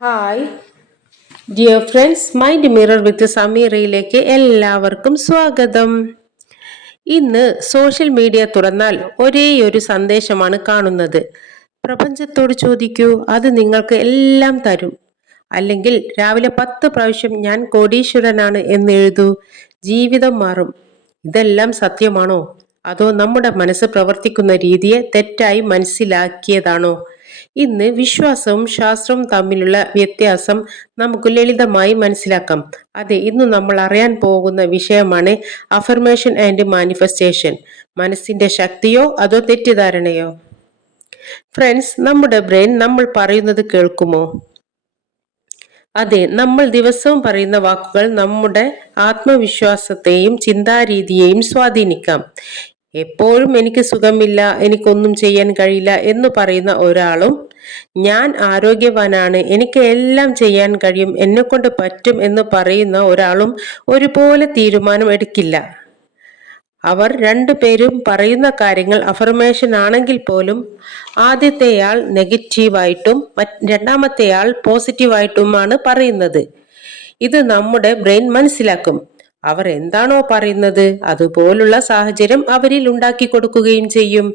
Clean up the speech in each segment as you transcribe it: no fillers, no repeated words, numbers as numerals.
Hi dear friends, mind mirror with സമീറയിലേക്ക് എല്ലാവർക്കും സ്വാഗതം. ഇന്ന് സോഷ്യൽ മീഡിയ തുറന്നാൽ ഒരേയൊരു സന്ദേശമാണ് കാണുന്നത്. പ്രപഞ്ചത്തോട് ചോദിക്കൂ, അത് നിങ്ങൾക്ക് എല്ലാം തരും. അല്ലെങ്കിൽ രാവിലെ 10 പ്രാവശ്യം ഞാൻ കോടീശ്വരനാണ് എന്ന് എഴുതൂ, ജീവിതം മാറും. ഇതെല്ലാം സത്യമാണോ? അതോ നമ്മുടെ മനസ്സ് പ്രവർത്തിക്കുന്ന രീതിയെ തെറ്റായി മനസ്സിലാക്കിയതാണോ? ഇന്ന് വിശ്വാസവും ശാസ്ത്രവും തമ്മിലുള്ള വ്യത്യാസം നമുക്ക് ലളിതമായി മനസ്സിലാക്കാം. അതെ, ഇന്ന് നമ്മൾ അറിയാൻ പോകുന്ന വിഷയമാണ് അഫർമേഷൻ ആൻഡ് മാനിഫെസ്റ്റേഷൻ. മനസ്സിന്റെ ശക്തിയോ അതോ തെറ്റിദ്ധാരണയോ? ഫ്രണ്ട്സ്, നമ്മുടെ ബ്രെയിൻ നമ്മൾ പറയുന്നത് കേൾക്കുമോ? അതെ, നമ്മൾ ദിവസവും പറയുന്ന വാക്കുകൾ നമ്മുടെ ആത്മവിശ്വാസത്തെയും ചിന്താരീതിയെയും സ്വാധീനിക്കാം. എപ്പോഴും എനിക്ക് സുഖമില്ല, എനിക്കൊന്നും ചെയ്യാൻ കഴിയില്ല എന്ന് പറയുന്ന ഒരാളും ഞാൻ ആരോഗ്യവാനാണ്, എനിക്ക് എല്ലാം ചെയ്യാൻ കഴിയും, എന്നെക്കൊണ്ട് പറ്റും എന്ന് പറയുന്ന ഒരാളും ഒരുപോലെ തീരുമാനം എടുക്കില്ല. അവർ രണ്ടുപേരും പറയുന്ന കാര്യങ്ങൾ അഫർമേഷൻ ആണെങ്കിൽ പോലും ആദ്യത്തെയാൾ നെഗറ്റീവായിട്ടും രണ്ടാമത്തെയാൾ പോസിറ്റീവായിട്ടുമാണ് പറയുന്നത്. ഇത് നമ്മുടെ ബ്രെയിൻ മനസ്സിലാക്കും. അവർ എന്താണോ പറയുന്നത് അതുപോലുള്ള സാഹചര്യം അവരിൽ ഉണ്ടാക്കി കൊടുക്കുകയും ചെയ്യും.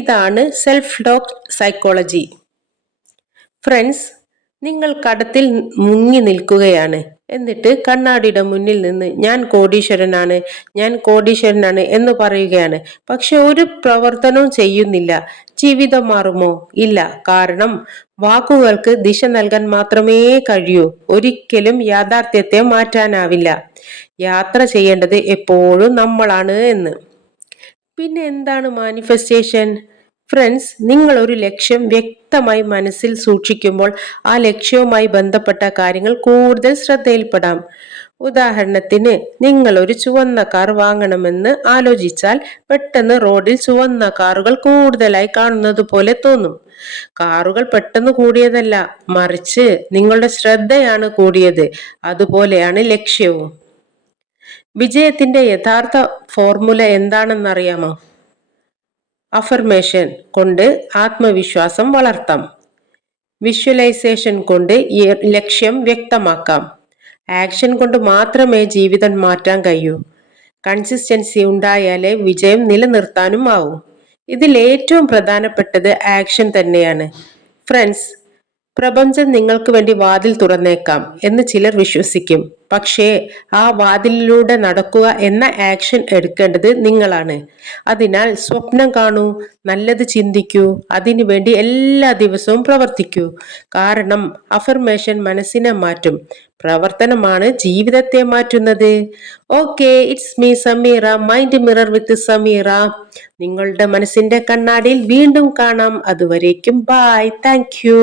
ഇതാണ് സെൽഫ് ടോക്ക് സൈക്കോളജി. ഫ്രണ്ട്സ്, നിങ്ങൾ കടത്തിൽ മുങ്ങി നിൽക്കുകയാണ്. എന്നിട്ട് കണ്ണാടിയുടെ മുന്നിൽ നിന്ന് ഞാൻ കോടീശ്വരനാണ്, ഞാൻ കോടീശ്വരനാണ് എന്ന് പറയുകയാണ്. പക്ഷെ ഒരു പ്രവർത്തനവും ചെയ്യുന്നില്ല. ജീവിതം മാറുമോ? ഇല്ല. കാരണം വാക്കുകൾക്ക് ദിശ നൽകാൻ മാത്രമേ കഴിയൂ. ഒരിക്കലും യാഥാർത്ഥ്യത്തെ മാറ്റാനാവില്ല. യാത്ര ചെയ്യേണ്ടത് എപ്പോഴും നമ്മളാണ് എന്ന്. പിന്നെ എന്താണ് മാനിഫെസ്റ്റേഷൻ? ഫ്രണ്ട്സ്, നിങ്ങൾ ഒരു ലക്ഷ്യം വ്യക്തമായി മനസ്സിൽ സൂക്ഷിക്കുമ്പോൾ ആ ലക്ഷ്യവുമായി ബന്ധപ്പെട്ട കാര്യങ്ങൾ കൂടുതൽ ശ്രദ്ധയിൽപ്പെടാം. ഉദാഹരണത്തിന്, നിങ്ങൾ ഒരു ചുവന്ന കാർ വാങ്ങണമെന്ന് ആലോചിച്ചാൽ പെട്ടെന്ന് റോഡിൽ ചുവന്ന കാറുകൾ കൂടുതലായി കാണുന്നത് പോലെ തോന്നും. കാറുകൾ പെട്ടെന്ന് കൂടിയതല്ല, മറിച്ച് നിങ്ങളുടെ ശ്രദ്ധയാണ് കൂടിയത്. അതുപോലെയാണ് ലക്ഷ്യവും. വിജയത്തിന്റെ യഥാർത്ഥ ഫോർമുല എന്താണെന്നറിയാമോ? അഫർമേഷൻ കൊണ്ട് ആത്മവിശ്വാസം വളർത്താം. വിഷ്വലൈസേഷൻ കൊണ്ട് ലക്ഷ്യം വ്യക്തമാക്കാം. ആക്ഷൻ കൊണ്ട് മാത്രമേ ജീവിതം മാറ്റാൻ കഴിയൂ. കൺസിസ്റ്റൻസി ഉണ്ടായാലേ വിജയം നിലനിർത്താനും ആവൂ. ഇതിൽ ഏറ്റവും പ്രധാനപ്പെട്ടത് ആക്ഷൻ തന്നെയാണ്. ഫ്രണ്ട്സ്, പ്രപഞ്ചം നിങ്ങൾക്ക് വേണ്ടി വാതിൽ തുറന്നേക്കാം എന്ന് ചിലർ വിശ്വസിക്കും. പക്ഷേ ആ വാതിലിലൂടെ നടക്കുക എന്ന ആക്ഷൻ എടുക്കേണ്ടത് നിങ്ങളാണ്. അതിനാൽ സ്വപ്നം കാണൂ, നല്ലത് ചിന്തിക്കൂ, അതിനു വേണ്ടി എല്ലാ ദിവസവും പ്രവർത്തിക്കൂ. കാരണം അഫർമേഷൻ മനസ്സിനെ മാറ്റും, പ്രവർത്തനമാണ് ജീവിതത്തെ മാറ്റുന്നത്. Okay, it's me Sameera, mind mirror വിത്ത് സമീറ. നിങ്ങളുടെ മനസ്സിന്റെ കണ്ണാടിയിൽ വീണ്ടും കാണാം. അതുവരേക്കും ബൈ. Thank you.